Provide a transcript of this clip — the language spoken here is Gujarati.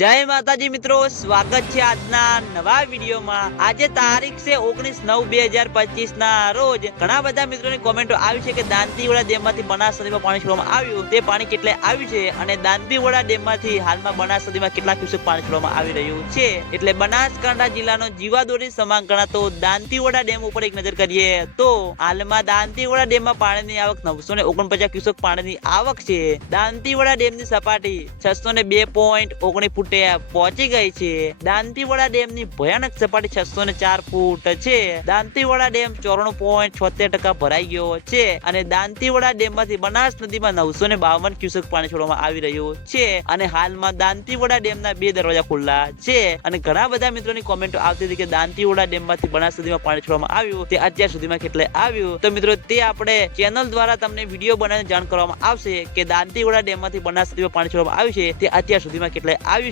જય માતાજી મિત્રો, સ્વાગત છે આજના નવા વિડીયોમાં. આજે તારીખ છે ઓગણીસ નવ બે હજાર પચીસ ના રોજ. ઘણા બધા મિત્રોની કોમેન્ટો આવી છે કે દાંતીવાડા ડેમમાંથી બનાસ પાણી છોડવામાં આવ્યું. તે પાણી કેટલે આવ્યું છે અને દાંતીવાડા ડેમમાંથી હાલમાં બનાસ નદીમાં કેટલા ક્યુસેક પાણી છોડવામાં આવી રહ્યું છે? એટલે બનાસકાંઠા જિલ્લાનો જીવાદોરી સમાન ગણાતો દાંતીવાડા ડેમ ઉપર એક નજર કરીએ તો હાલમાં દાંતીવાડા ડેમમાં પાણીની આવક નવસો ને ઓગણપચાસ ક્યુસેક પાણીની આવક છે. દાંતીવાડા ડેમની સપાટી છસો ને બે પોઈન્ટ ઓગણીસ ફૂટે પહોંચી ગઈ છે. દાંતીવાડા ડેમની ભયાનક સપાટી છસો ને ચાર ફૂટ છે. દાંતીવાડા ડેમ ચોરાણું પોઈન્ટ છોતેર ટકા ભરાઈ ગયો છે અને દાંતીવાડા ડેમમાંથી બનાસ નદીમાં નવસો ને બાવન ક્યુસેક પાણી છોડવામાં આવી રહ્યું છે અને હાલમાં દાંતીવાડા ડેમના બે દરવાજા ખુલ્લા છે. અને ઘણા બધા મિત્રોની કોમેન્ટો આવતી હતી કે દાંતીવાડા ડેમમાંથી બનાસ નદીમાં પાણી છોડવામાં આવ્યું તે અત્યાર સુધીમાં કેટલે આવ્યું? તો મિત્રો તે આપણે ચેનલ દ્વારા તમને વીડિયો બનાવીને જાણ કરવામાં આવશે કે દાંતીવાડા ડેમમાંથી બનાસ નદીમાં પાણી છોડવામાં આવ્યું છે તે અત્યાર સુધીમાં કેટલે આવ્યું